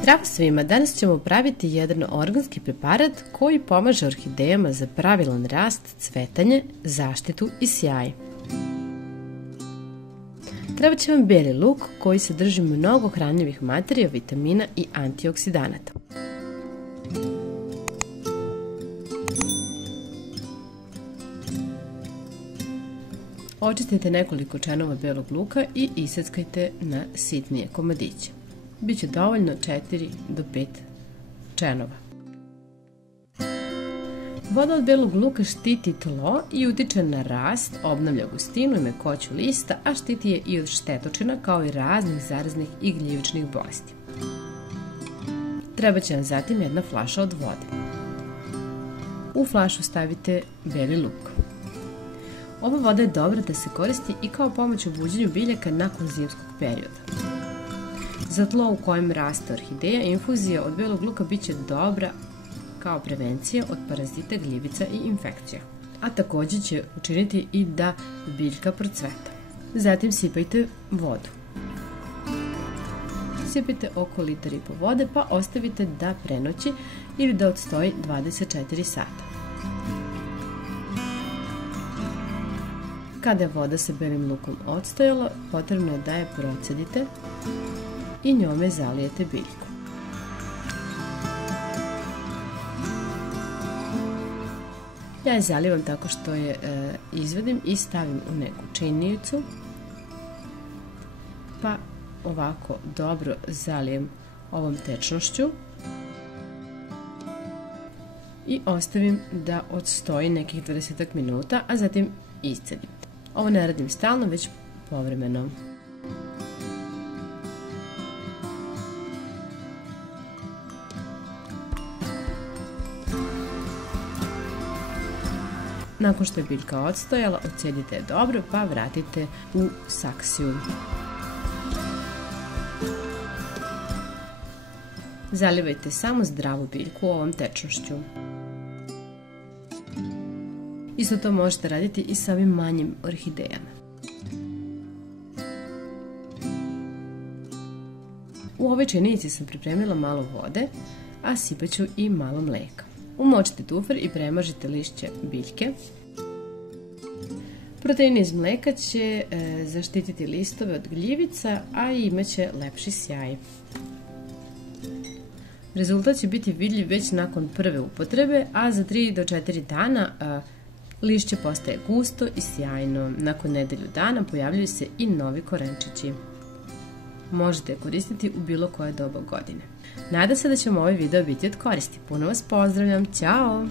Zdravo svima, danas ćemo praviti jedan organski preparat koji pomaže orhidejama za pravilan rast, cvetanje, zaštitu i sjaj. Treba će vam bijeli luk koji sadrži mnogo hranljivih materija, vitamina i antioksidanata. Očistite nekoliko čanova bijelog luka i iseckajte na sitnije komadiće. Biće dovoljno 4 do 5 čanova. Voda od bijelog luka štiti tlo i utiče na rast, obnavlja gustinu i mekoću lista, a štiti je i od štetočina kao i raznih zaraznih i gljivičnih bolesti. Treba će vam zatim jedna flaša od vode. U flašu stavite bijeli luk. Ova voda je dobra da se koristi i kao pomoć u buđenju biljaka nakon zimskog perioda. Za tlo u kojem raste orhideja, infuzija od bijelog luka bit će dobra kao prevencija od parazita, gljivica i infekcija, a također će učiniti i da biljka procveta. Zatim sipajte vodu. Sipajte oko 1,5 litara vode pa ostavite da prenoći ili da odstoji 24 sata. Kada je voda sa bijelim lukom odstojala, potrebno je da je procedite i njome zalijete biljku. Ja je zalivam tako što je izvadim i stavim u neku činjenicu, pa ovako dobro zalijem ovom tečnošću i ostavim da odstoji nekih 20 minuta, a zatim iscedim. Ovo ne radim stalno, već povremeno. Nakon što je biljka odstojala, odcedite je dobro pa vratite u saksiju. Zalivajte samo zdravu biljku ovom tečnošću. Isto to možete raditi i sa ovim manjim orhidejama. U ovoj činjenici sam pripremila malo vode, a sipat ću i malo mlijeka. Umočite tufar i premažite lišće biljke. Proteini iz mlijeka će zaštititi listove od gljivica, a i imat će lepši sjaj. Rezultat će biti vidljiv već nakon prve upotrebe, a za 3 do 4 dana lišće postaje gusto i sjajno. Nakon nedelju dana pojavljuju se i novi korenčići. Možete je koristiti u bilo koje doba godine. Nadam se da će vam ovaj video biti od koristi. Puno vas pozdravljam. Ćao!